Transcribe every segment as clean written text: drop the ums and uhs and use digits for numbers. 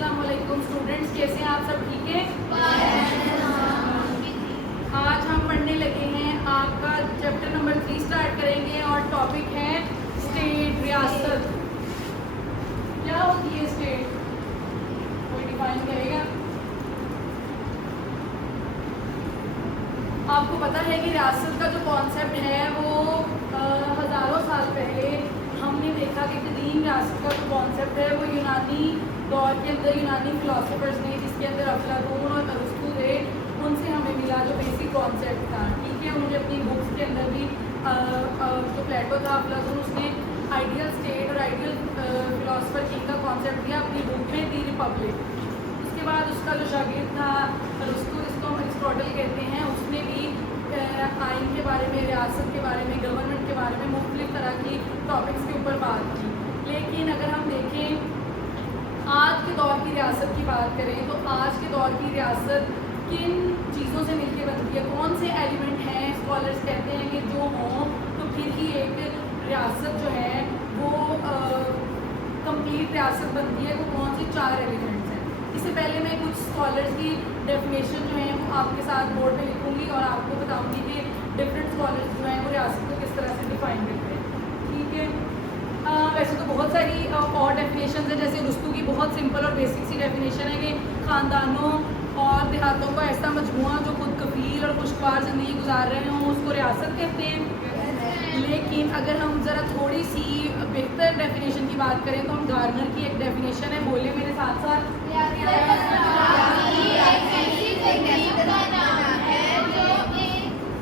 अस्सलाम वालेकुम स्टूडेंट्स, कैसे हैं आप सब? ठीक है। आज हम पढ़ने लगे हैं, आपका चैप्टर नंबर 3 स्टार्ट करेंगे और टॉपिक है स्टेट, रियासत। क्या होती है स्टेट? कोई डिफाइन करेगा? आपको पता है कि रियासत का जो कॉन्सेप्ट है वो हज़ारों साल पहले हमने देखा कि कदीम रियासत का जो कॉन्सेप्ट है वो यूनानी दौर के अंदर यूनानी फिलोसफर्स ने, जिसके अंदर अफलातून और अरस्तू थे, उनसे हमें मिला जो बेसिक कॉन्सेप्ट था। ठीक है, मुझे अपनी बुक्स के अंदर भी जो प्लेटो था, अफलातून, उसने आइडियल स्टेट और आइडियल फिलोसफर किंग का कॉन्सेप्ट दिया अपनी बुक में दी रिपब्लिक। उसके बाद उसका जो शागिर्द था अरस्तू, जिसको हम एरिस्टोटल कहते हैं, उसने भी आइन के बारे में, रियासत के बारे में, गवर्नमेंट के बारे में मुख्तलिफ तरह की टॉपिक्स के ऊपर बात की। लेकिन अगर हम देखें आज के दौर की रियासत की बात करें तो आज के दौर की रियासत किन चीज़ों से मिलकर बनती है, कौन से एलिमेंट हैं स्कॉलर्स कहते हैं कि जो हों तो फिर ही एक रियासत जो है वो कंप्लीट रियासत बनती है। वो कौन से 4 एलिमेंट्स हैं? इससे पहले मैं कुछ स्कॉलर्स की डेफिनेशन जो है वो आपके साथ बोर्ड पे लिखूंगी और आपको बताऊंगी कि डिफरेंट स्कॉलर्स जो हैं वो रियासत को किस तरह से डिफाइन करते हैं। ठीक है, वैसे तो बहुत सारी और डेफिनेशन है, जैसे रुस्तू की बहुत सिंपल और बेसिक सी डेफिनेशन है कि ख़ानदानों और देहातों का ऐसा मजमुआ जो खुद कफील और खुशगवार ज़िंदगी गुजार रहे हों उसको रियासत कहते हैं। लेकिन अगर हम ज़रा थोड़ी सी बेहतर डेफिनेशन की बात करें तो हम गार्नर की एक डेफिनेशन है, बोले मेरे साथ साथ,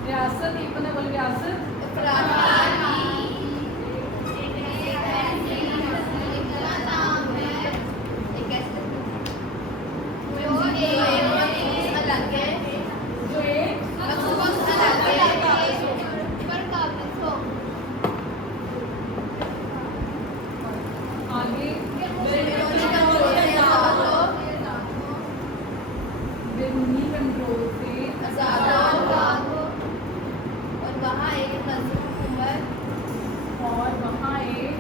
रियासत एक बंदा बोले रियासत जो एक आगे बैरूनी कंट्रोल से और वहाँ एक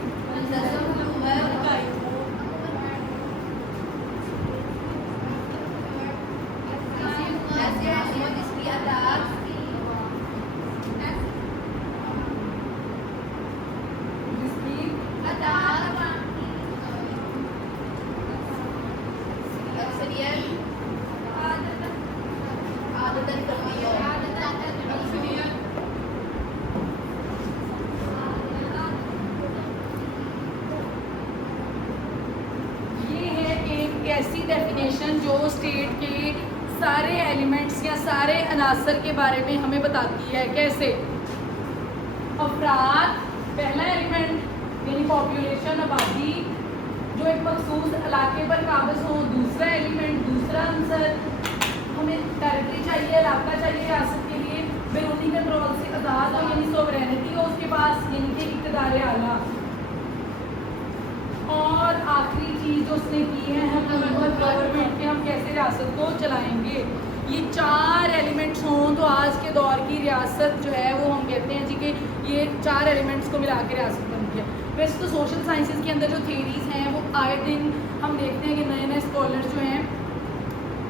जिसकी ये है एक ऐसी डेफिनेशन जो स्टेट के सारे एलिमेंट्स या सारे अनासर के बारे में हमें बताती है। कैसे? अफराद पहला एलिमेंट यानी पॉपुलेशन, आबादी जो एक मखसूस इलाके पर काबिज हो, दूसरा एलिमेंट, दूसरा आंसर हमें टेरिटरी चाहिए, इलाका चाहिए रियासत के लिए, बैरूनी कंट्रोल से आज़ाद हो यानी सोवरेनिटी हो उसके पास यानी कि इक़्तिदार आला, और आखिरी चीज़ जो उसने की है हम गवर्नमेंट के, हम कैसे रियासत को चलाएंगे। ये 4 एलिमेंट्स हों तो आज के दौर की रियासत जो है वो हम कहते हैं जी कि ये 4 एलिमेंट्स को मिला के रियासत बनती है। वैसे तो सोशल साइंसेज के अंदर जो थेरीज़ हैं वो आए दिन हम देखते हैं कि नए नए स्कॉलर्स जो हैं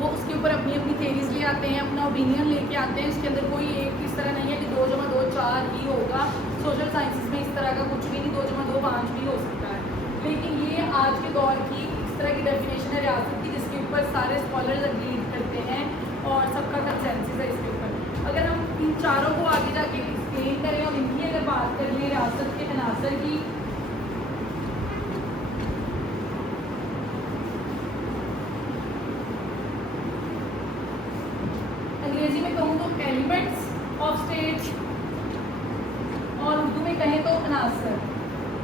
वो उसके ऊपर अपनी अपनी थेरीज़ ले आते हैं, अपना ओपिनियन लेके आते हैं। इसके अंदर कोई एक इस तरह नहीं है कि 2 + 2 4 ही होगा। सोशल साइंसेज में इस तरह का कुछ भी नहीं, 2 + 2 5 भी हो सकता है। लेकिन ये आज के दौर की इस तरह की डेफिनेशन है रियासत की जिसके ऊपर सारे स्कॉलर्स एग्री करते हैं और सबका कंसेंसस है इसके ऊपर। अगर हम इन चारों को आगे जाके एक्सप्लेन करें और इनकी अगर बात कर लें रियासत के अनासर की, अंग्रेजी में कहूँ तो एलिमेंट्स ऑफ स्टेट और उर्दू में कहें तो अनासर।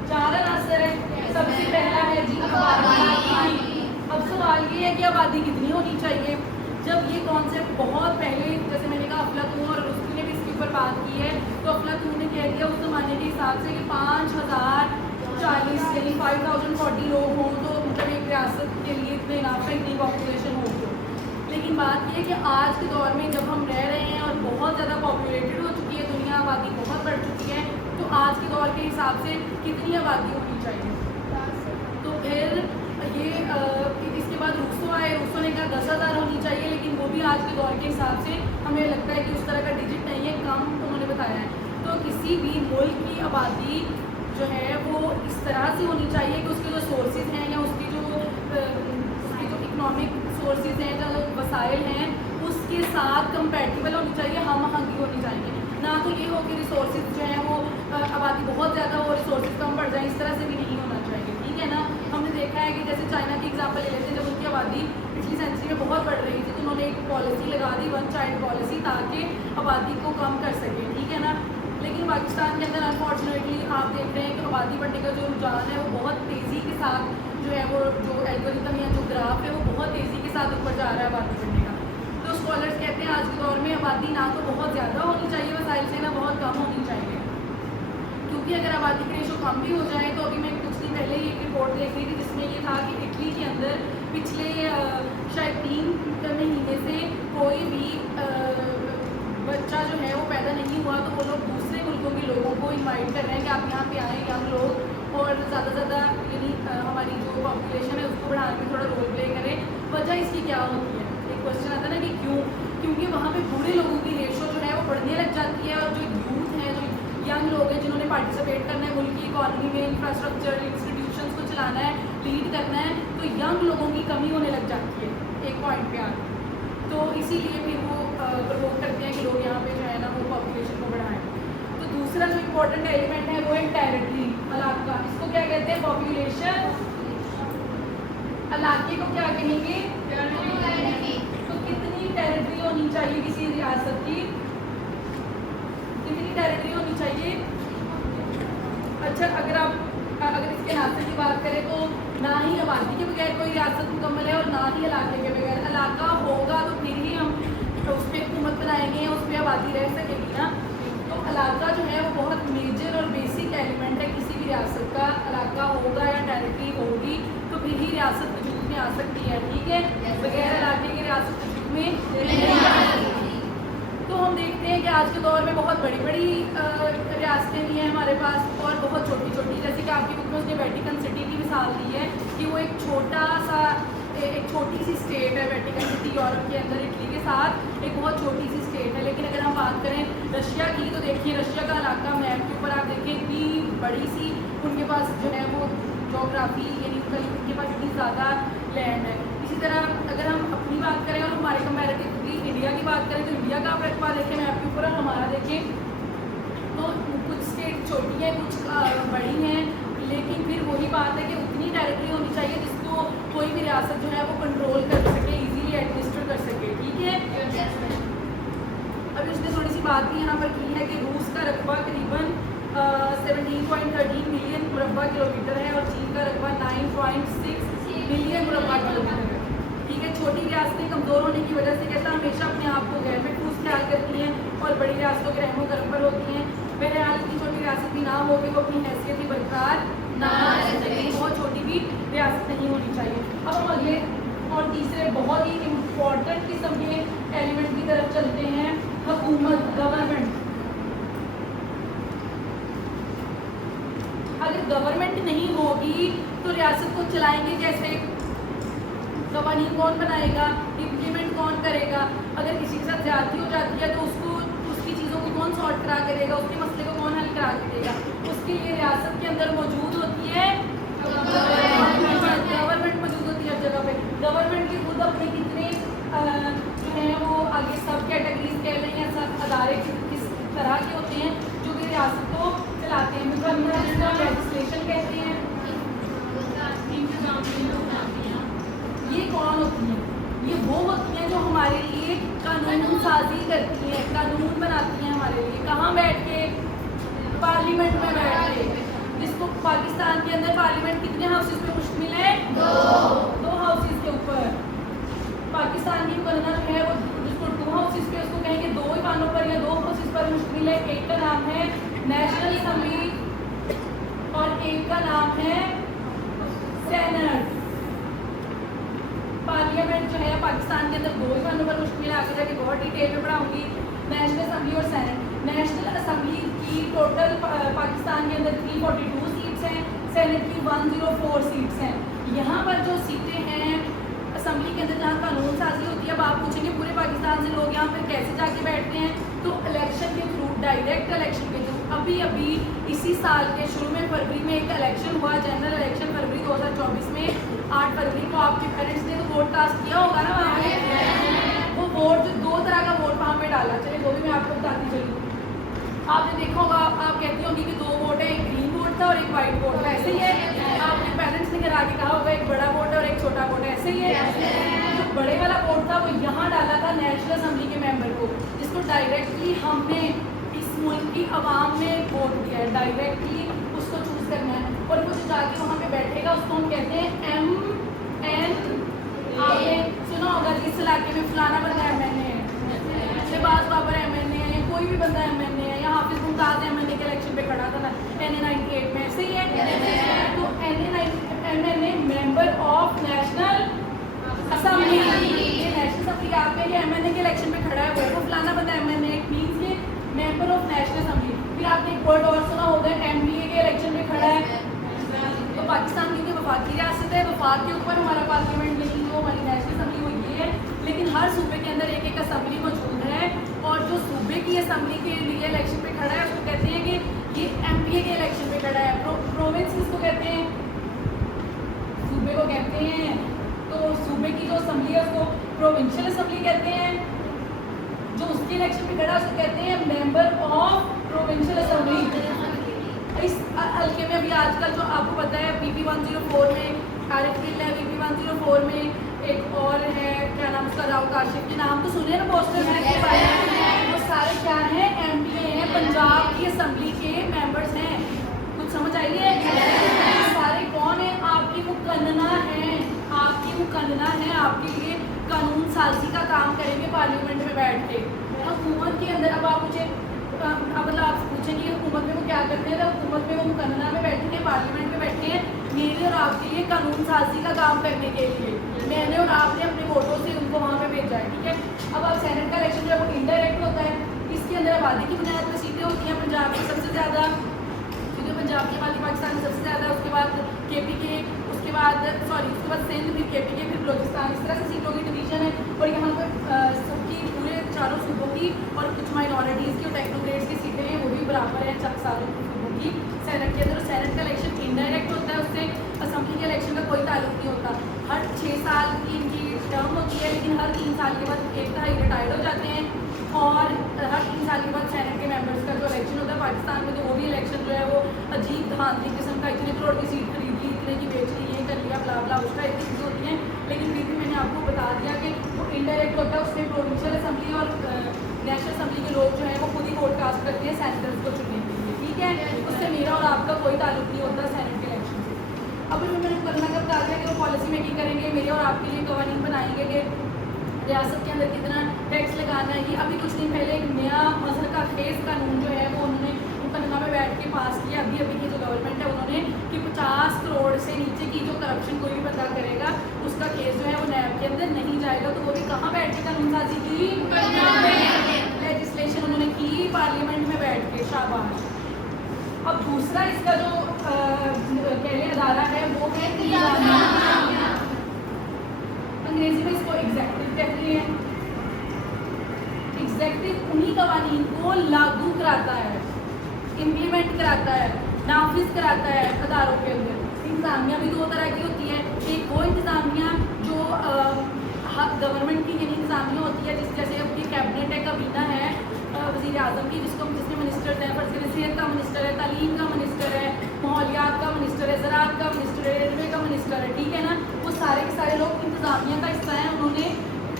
4 अनासर है। सबसे पहला है जी आबादी। अब सवाल ये है कि आबादी कितनी होनी चाहिए। जब ये कॉन्सेप्ट बहुत पहले, जैसे मैंने कहा अफलातून और अरस्तू ने भी इसके ऊपर बात की है, तो अफलातून ने कह दिया उस ज़माने के हिसाब से कि 5040 यानी 5040 लोग हों तो मतलब एक रियासत के लिए इतने इनाफ है, इतनी पॉपुलेशन होगी। लेकिन बात यह है कि आज के दौर में जब हम रह रहे हैं और बहुत ज़्यादा पॉपुलेटेड हो चुकी है दुनिया, आबादी बहुत बढ़ चुकी है, तो आज के दौर के हिसाब से कितनी आबादी होनी चाहिए? तो फिर ये इसके बाद के दौर के हिसाब से हमें लगता है कि उस तरह का डिजिट नहीं है, कम उन्होंने बताया है। तो किसी भी मुल्क की आबादी जो है वो इस तरह से होनी चाहिए कि उसके जो सोर्सेज हैं या उसकी जो इकोनॉमिक सोर्सेज हैं, जो वसाइल हैं, उसके साथ कंपैटिबल होनी चाहिए, हम हंगी होनी चाहिए। ना तो ये हो कि रिसोर्सेज जो है वो आबादी बहुत ज़्यादा हो, रिसोर्सेज कम बढ़ जाए, इस तरह से भी नहीं होना चाहिए, ठीक है ना। हमने देखा है कि जैसे चाइना की एग्जांपल ले लेते हैं, जब उनकी आबादी पिछली सेंचुरी में बहुत बढ़ रही थी तो उन्होंने एक पॉलिसी लगा दी, वन चाइल्ड पॉलिसी, ताकि आबादी को कम कर सके, ठीक है ना। लेकिन पाकिस्तान के अंदर अनफॉर्चुनेटली आप देख रहे हैं कि आबादी बढ़ने का जो रुझान है वो बहुत तेज़ी के साथ जो है वो जो एल्गोरिथम या जो ग्राफ है वो बहुत तेज़ी के साथ ऊपर जा रहा है आबादी बढ़ने का। तो स्कॉलर्स कहते हैं आज के दौर में आबादी ना तो बहुत ज़्यादा होनी चाहिए वसाइल से, ना बहुत कम होनी चाहिए, क्योंकि अगर आबादी का रेशो कम भी हो जाए तो अभी मैं कुछ दिन पहले ही एक रिपोर्ट देख रही थी जिसमें ये था कि इटली के अंदर पिछले शायद 3 महीने से कोई भी बच्चा जो है वो पैदा नहीं हुआ, तो वो लोग दूसरे मुल्कों के लोगों को इनवाइट कर रहे हैं कि आप यहाँ पे आएँ यंग लोग, और ज़्यादा से ज़्यादा यानी हमारी जो पॉपुलेशन है उसको बढ़ाने में थोड़ा रोल प्ले करें। वजह इसकी क्या होती है, एक क्वेश्चन आता है ना कि क्यों, क्योंकि वहाँ पे बूढ़े लोगों की रेशो जो है वो बढ़ने लग जाती है, और जो यूथ हैं, जो यंग लोग हैं जिन्होंने पार्टिसिपेट करना है मुल्क की इकॉनमी में, इंफ्रास्ट्रक्चर इंस्टीट्यूशंस को चलाना है, लीड करना है, तो यंग लोगों की कमी होने लग जाती है एक पॉइंट पे आकर। तो इसीलिए फिर वो प्रमोट करते हैं कि लोग यहाँ पे जो है ना वो पॉपुलेशन को बढ़ाएं। तो दूसरा जो इम्पोर्टेंट एलिमेंट है वो है टेरिटरी, इलाका। इसको क्या कहते हैं, पॉपुलेशन। इलाके को क्या कहेंगे, तो कितनी टेरिटरी होनी चाहिए किसी रियासत की, कितनी टेरिटरी होनी चाहिए। अच्छा, अगर इसके नाते की बात करें तो ना ही आबादी के बगैर कोई रियासत मुकम्मल है और ना ही इलाके के बगैर। इलाका होगा तो फिर ही हम उस पर हुकूमत बनाएंगे, उस पर आबादी रह सकेगी ना। तो इलाका जो है वो बहुत मेजर और बेसिक एलिमेंट है किसी भी रियासत का। इलाका होगा या टेरिटरी होगी तो फिर ही रियासत वजूद में आ सकती है, ठीक है। बगैर इलाके के रियासत वजूद में नहीं आ सकती। तो हम देखते हैं कि आज के दौर में बहुत बड़ी बड़ी रियासतें भी हैं हमारे पास, और बहुत छोटी छोटी, जैसे कि आपकी बुक में उसने वेटिकन सिटी की मिसाल दी है कि वो एक छोटी सी स्टेट है वेटिकन सिटी, यूरोप के अंदर इटली के साथ एक बहुत छोटी सी स्टेट है। लेकिन अगर हम बात करें रशिया की, तो देखिए रशिया का इलाका मैप के ऊपर आप देखें इतनी बड़ी सी उनके पास जो है वो जोग्राफी, यानी उनके पास इतनी ज़्यादा लैंड है। इसी तरह अगर हम अपनी बात करें और हमारे कंपैरेटिवली इंडिया की बात करें, तो इंडिया का आप रकबा देखें मैप के ऊपर और हमारा देखें, तो कुछ स्टेट छोटी हैं, कुछ बड़ी हैं, लेकिन फिर वही बात है कि उतनी टेरिटरी होनी चाहिए जिसको कोई भी रियासत जो है वो कंट्रोल कर सके, इजीली एडमिनिस्टर कर सके, ठीक है। अभी उसने थोड़ी सी बात भी यहाँ पर की है कि रूस का रकबा करीबन 17.13 मिलियन मुरब्बा किलोमीटर है और चीन का रकबा 9.6 मिलियन मुरब्बा किलोमीटर है, ठीक है। छोटी रियासतें कमज़ोर होने की वजह से कहता हमेशा अपने आप को गैर महफूज ख्याल करती हैं और बड़ी रियासतों के रहमो करम पर होती हैं। बहरहाल इतनी छोटी रियासत भी ना हो कि वो अपनी हैसियत ही बरकरार ना रह सके, बहुत छोटी भी रियासत नहीं होनी चाहिए। अब हम अगले और तीसरे बहुत ही इम्पोर्टेंट किस्म के एलिमेंट की तरफ चलते हैं, हुकूमत, गवर्नमेंट। अगर गवर्नमेंट नहीं होगी तो रियासत को चलाएंगे कैसे, कवानीन कौन बनाएगा, इम्प्लीमेंट कौन करेगा। अगर किसी के साथ ज्यादती हो जाती है तो उसको उसकी चीज़ों को कौन सॉर्ट करा के देगा, उसके मसले को कौन हल करा के देगा। उसके लिए रियासत के अंदर मौजूद होती है गवर्नमेंट, मौजूद होती है हर जगह पे। गवर्नमेंट के खुद अपने कितने जो है वो आगे सब कैटेगरीज कह लें या सब अदारे किस तरह के होते हैं जो कि रियासत को चलाते हैं। लेजिस्लेशन कहते हैं। ये कौन होती हैं, ये वो होती हैं जो हमारे लिए कानून साजी करती हैं, कानून बनाती हैं हमारे लिए। कहाँ बैठ के, पार्लियामेंट में बैठ के। जिसको पाकिस्तान के अंदर पार्लियामेंट कितने हाउसेस पे मुश्तमिल है, दो हाउसेस के ऊपर। पाकिस्तान की गणना जो है वो जिसको 2 हाउसेस पे, उसको कहेंगे 2 ईवानों पर या 2 हाउसेस पर मुश्तमिल है। एक का नाम है नेशनल असेंबली और एक का नाम है सेनेट। पार्लियामेंट जो है पाकिस्तान के अंदर 2 ईवानों पर मुश्तमिल है, आगे जाके बहुत डिटेल में पढ़ाऊंगी। नेशनल असेंबली और सेनेट। नेशनल असेंबली की टोटल पाकिस्तान के अंदर 342 सीट्स हैं, सेनेट की 104 सीट्स हैं। यहाँ पर जो सीटें हैं असेंबली के अंदर जहाँ कानून साजी होती है आप पूछेंगे पूरे पाकिस्तान से लोग यहाँ पर कैसे जाके बैठते हैं, तो इलेक्शन के थ्रू, डायरेक्ट इलेक्शन के थ्रू। अभी अभी इसी साल के शुरू में फरवरी में एक इलेक्शन हुआ, जनरल इलेक्शन फरवरी 2024 में। 8 फरवरी को आपके पेरेंट्स ने तो वोट कास्ट किया होगा ना वहाँ पे। वो वोट जो 2 तरह का वोट वहाँ पे डाला, चलिए वो भी मैं आपको बताती चलूँ। आपने देखा होगा, आप कहती होंगी कि 2 वोट है, एक ग्रीन वोट था और एक वाइट वोट था, ऐसे ही है। आपके पेरेंट्स ने करा के कहा होगा एक बड़ा वोट है और एक छोटा वोट है, ऐसे ही है। जो बड़े वाला वोट था वो यहाँ डाला था नेशनल असेंबली के मेंबर को, जिसको डायरेक्टली हमने इस मुल्क की आवाम ने वोट दिया है, डायरेक्टली उसको चूज करना है। और वो जो जाके वहाँ पे बैठेगा उसको हम कहते हैं MN। आपने सुना होगा कि इस इलाके में फलाना बंदा MNA है, शहबाज बाबर MNA है, कोई भी बंदा MNA है, या हाफिज मुमताज MNA के इलेक्शन पे खड़ा था ना NA 98 में, ऐसे ही है। तो MNA member of national assembly, ये नेशनल असेंबली के आप में MNA के इलेक्शन पे खड़ा है, वो फलाना बंदा MNA, इट मीन्स ये मेंबर ऑफ नेशनल असेंबली। फिर आपने एक वर्ड और सुना होगा, MBA के इलेक्शन में खड़ा है। तो पाकिस्तान क्योंकि वफाक की रियासत है, वफाक के ऊपर हमारा पार्लियामेंट नहीं, जो हमारी नेशनल असेंबली वो ये है, लेकिन हर सूबे के अंदर एक एक असेंबली मौजूद है। और जो सूबे की असेंबली के लिए इलेक्शन पे खड़ा है उसको कहते हैं कि ये MPA के इलेक्शन पे खड़ा है। प्रोविंस किसको कहते हैं? सूबे को कहते हैं। तो सूबे की जो असेंबली है उसको प्रोविंशियल असेंबली कहते हैं। जो उसके इलेक्शन पे खड़ा है उसको कहते हैं मेंबर ऑफ प्रोविंशियल असेंबली। इस हल्के में अभी आजकल जो आपको पता है BP 104 में आरिफ गिल है, BP 104 में एक और है, क्या नाम उसका, राव काशिफ के नाम तो सुने ना पोस्टर में। वो सारे क्या हैं? MPA हैं, पंजाब की असेंबली के मेंबर्स हैं। कुछ समझ आई है? सारे कौन है? आपकी मुकन्ना है, आपकी मुकन्ना है, आपके लिए कानून साजी का काम करेंगे पार्लियामेंट में बैठ के। हुकूमत के अंदर अब आप मुझे मतलब आप पूछेंगे हुकूमत में वो क्या करते हैं, तो हुकूमत में वो मुकन्ना में बैठे हैं, पार्लियामेंट में बैठे हैं मेरे और आपके लिए कानून साजी का काम करने के लिए। मैंने और आपने अपने वोटों से उनको वहाँ पे भेजा है, ठीक है। अब आप सेनेट का इलेक्शन जब इनडायरेक्ट होता है, इसके अंदर आबादी की बुनियाद पर सीटें होती हैं पंजाब की सबसे ज़्यादा, क्योंकि पंजाब की आबादी पाकिस्तान में सबसे ज़्यादा, उसके बाद KPK, उसके बाद सिंध, फिर KPK, फिर बलोचिस्तान, इस तरह से सीटों की डिवीजन है। और यहाँ पर सबकी पूरे चारों सूबों की और कुछ माइनॉरिटीज़ की और टेक्नोक्रेट्स की सीटें हैं, वो भी बराबर हैं सारों सूबों की सेनेट के अंदर। सेनेट का इलेक्शन इनडायरेक्ट होता है, उससे असेंबली के इलेक्शन का कोई ताल्लुक नहीं होता। हर 6 साल की इनकी टर्म होती है, लेकिन हर 3 साल के बाद एक तरह रिटायर्ड हो जाते हैं। और हर 3 साल के बाद सेनेट के मेंबर्स का जो इलेक्शन होता है पाकिस्तान में, तो वो भी इलेक्शन जो है वो अजीब धांधली किस्म का, इतने करोड़ की सीट खरीद ली, इतने की बेच ली, ये कर लिया, ब्ला ब्ला, उसका इतनी चीज़ें होती हैं। लेकिन फिर भी मैंने आपको बता दिया कि वो इनडायरेक्ट होता है, उसमें प्रोविंशियल असेंबली और नेशनल असेंबली के लोग जो हैं वो खुद ही वोट कास्ट करते हैं सेनेटर्स को चुनने के लिए, ठीक है। उससे मेरा और आपका कोई ताल्लुक नहीं होता सेनेट के इलेक्शन से। अब मैंने करना क्या बता दिया कि वो पॉलिसी मेकिंग करेंगे, मेरे और आपके लिए कवानीन बनाएंगे कि रियासत के अंदर कितना टैक्स लगाना है। ये अभी कुछ दिन पहले एक नया मसर का खेज कानून जो है वो उन्होंने मुकदमा में बैठ के पास किया, अभी अभी की जो गवर्नमेंट है उन्होंने, कि 50 करोड़ से नीचे की जो करप्शन कोई भी बंदा करेगा उसका केस जो है वो नैब के अंदर नहीं जाएगा। तो वो भी कहाँ बैठ के कानून साजी की? लेजिस्लेशन उन्होंने की पार्लियामेंट में बैठ के, शाबाश। अब दूसरा इसका जो पहले अदारा है वो है अंग्रेजी में इसको एग्जेक्टिव कहते हैं। एग्जेक्टिव उन्हीं कवानीन को लागू कराता है, इम्प्लीमेंट कराता है, नाफिज कराता है अदारों के अंदर। इंतजामिया भी 2 तरह की होती है, एक वो इंतजामिया जो गवर्नमेंट की यानी इंतजामिया होती है, जैसे अपनी कैबिनेट है, काबीना है वज़ीर आज़म की, जिसमें मिनिस्टर्स हैं, फर्ज करें सेहत का मिनिस्टर है, तालीम का मिनिस्टर है, माहौलियात का मिनिस्टर है, ज़राअत का मिनिस्टर है, रेलवे का मिनिस्टर है, ठीक है ना। वो सारे के सारे लोग इंतजामिया का हिस्सा हैं, उन्होंने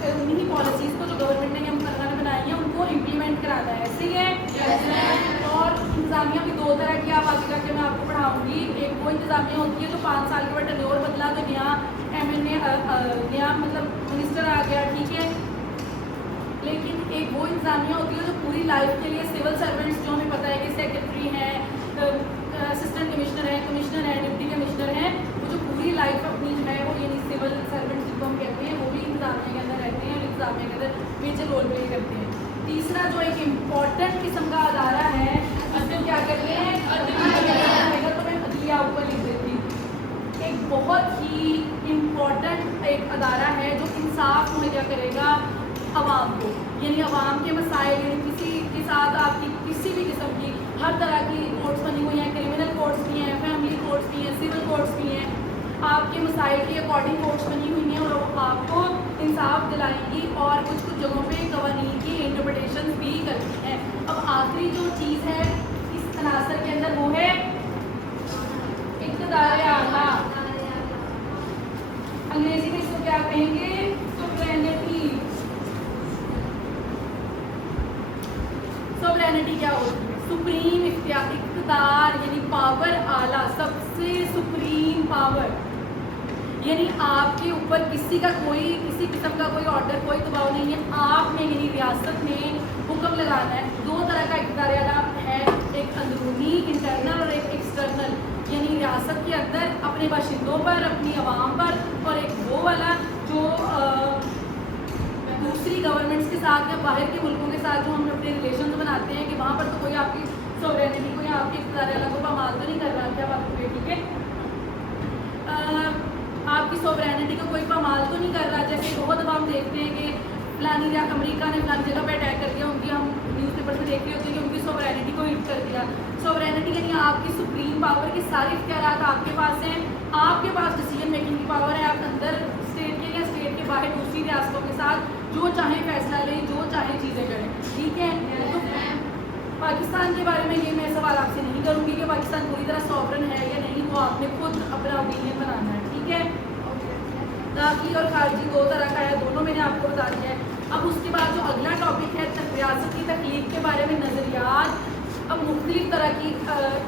उन्हीं पॉलिसीज़ को जो गवर्नमेंट ने हम सरकार बनाई है उनको इम्प्लीमेंट कराना है, ऐसे ही है। और इंतजामिया भी 2 तरह की आप आगे जाके मैं आपको पढ़ाऊँगी। एक वो इंतजामिया होती है जो 5 साल के बाद टर्नओवर बदला तो नया MNA नया मतलब मिनिस्टर आ गया, ठीक है। लेकिन एक वो इंतजामिया होती है जो पूरी लाइफ के लिए सिविल सर्वेंट्स, जो हमें पता है कि सेक्रेटरी हैं, असिस्टेंट कमिश्नर है, कमिश्नर है, डिप्टी कमिश्नर है, वो जो पूरी लाइफ अपनी जो है वो यानी सिविल सर्वेंट्स जिनको हम कहते हैं, वो भी इंतजामिया के अंदर रहते हैं और इंतजामिया के अंदर मेजर रोल प्ले करते हैं। तीसरा जो एक इम्पॉर्टेंट किस्म का अदारा है उसको क्या कहते हैं? अगर तो मैं अदलिया ऊपर लिख देती, एक बहुत ही इम्पॉर्टेंट एक अदारा है जो इंसाफ मुहैया करेगा आवाम को, यानी आवाम के मसाइल, यानी किसी के साथ आपकी किसी भी किस्म की हर तरह की कोर्ट्स बनी हुई हैं, क्रिमिनल कोर्ट्स भी हैं, फैमिली कोर्ट्स भी हैं, सिविल कोर्ट्स भी हैं, आपके मसाइल के अकॉर्डिंग कोर्ट्स बनी हुई हैं और वो आपको इंसाफ दिलाएंगी और कुछ कुछ जगहों पे कवानीन की इंटरप्रिटेशन भी करती हैं। अब आखिरी जो चीज़ है इस तनासर के अंदर वो है इक़्तिदार आला। अंग्रेजी में इसको क्या कहेंगे? सोवरेनिटी। सोवरेनिटी क्या होती है? सुप्रीम इक़्तिदार, यानी पावर आला, सबसे सुप्रीम पावर, यानी आपके ऊपर किसी का कोई किसी किस्म का कोई ऑर्डर, कोई दबाव नहीं है। आपने यानी रियासत ने हुक्म लगाना है। दो तरह का इक़्तिदार आला है, एक अंदरूनी इंटरनल और एक एक्सटर्नल, यानी रियासत के अंदर अपने बाशिंदों पर, अपनी आवाम पर, और एक वो वाला जो दूसरी गवर्नमेंट्स के साथ या बाहर के मुल्कों के साथ जो हम अपने रिलेशन बनाते हैं कि वहाँ पर तो कोई आपकी सोवरेनिटी को या आपके इक़्तिदार आला को पामाल तो नहीं कर रहा, क्या बात है? ठीक है, आपकी सोवरेनिटी को कोई पामाल तो नहीं कर रहा। जैसे बहुत दफ़ा हम देखते हैं कि फलानी अमेरिका ने फलानी जगह पे अटैक कर दिया, उनकी हम न्यूज़पेपर में देख रहे होते हैं कि उनकी सोवरेनिटी को हिट कर दिया। सोवरेनिटी यानी आपकी सुप्रीम पावर के सारे इख्तियारात आपके पास हैं, आपके पास डिसीजन मेकिंग की पावर है। आप अंदर स्टेट के या स्टेट के बाहर दूसरी रियासतों के साथ जो चाहें फैसला लें, जो चाहें चीज़ें करें। ठीक है, तो पाकिस्तान के बारे में ये मैं सवाल आपसे नहीं करूँगी कि पाकिस्तान पूरी तरह सॉवरन है या नहीं, वो आपने खुद अपना ओपिनियन बनाना है। ठीक है, दाखिली और खारजी दो तरह का है, दोनों मैंने आपको बता दिया है। अब उसके बाद जो अगला टॉपिक है रियासत की तख्लीक के बारे में नज़रियात। अब मुख्तलिफ तरह की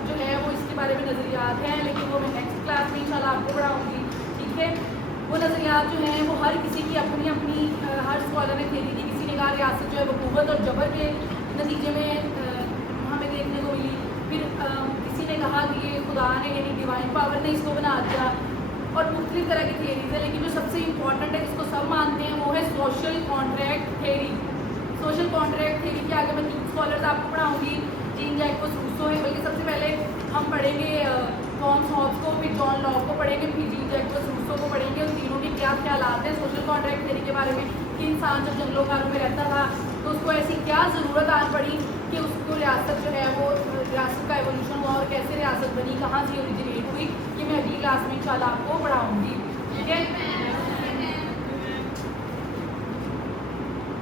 जो है वो इसके बारे में नज़रियात हैं, लेकिन वो मैं नेक्स्ट क्लास में इंशाल्लाह आपको पढ़ाऊँगी। ठीक है, वो नज़रियात जो हैं वो हर किसी की अपनी अपनी हर स्कॉलर ने थ्योरी दी। किसी ने कहा रियासत जो है वो कुव्वत और जबर के नतीजे में हमें देखने को मिली, फिर किसी ने कहा कि ये खुदा ने यानी डिवाइन पावर ने इसको बना दिया, और मुख्तलिफ तरह की थियरीज है। लेकिन जो सबसे इम्पॉर्टेंट है जिसको सब मानते हैं वो है social contract theory. Social contract theory के आगे मैं 3 स्कॉलर्स आपको पढ़ाऊँगी, जीन जैकब्स रूसो है, बल्कि सबसे पहले हम पढ़ेंगे टॉमस हॉब्स को, फिर जॉन लॉक को पढ़ेंगे, फिर जीन जैकब्स रूसो को पढ़ेंगे। उन तीनों के क्या ख्यालात हैं सोशल कॉन्ट्रैक्ट थ्योरी के बारे में कि इंसान जब जंगलों कारों में रहता था तो उसको ऐसी क्या ज़रूरत आ पड़ी कि उसको रियासत जो है वो रियासत का एवोल्यूशन हुआ और कैसे रियासत बनी, कहाँ से ओरिजिनेट हुई, ये मैं अगली क्लास में इंशाल्लाह आपको पढ़ाऊँगी। ठीक है।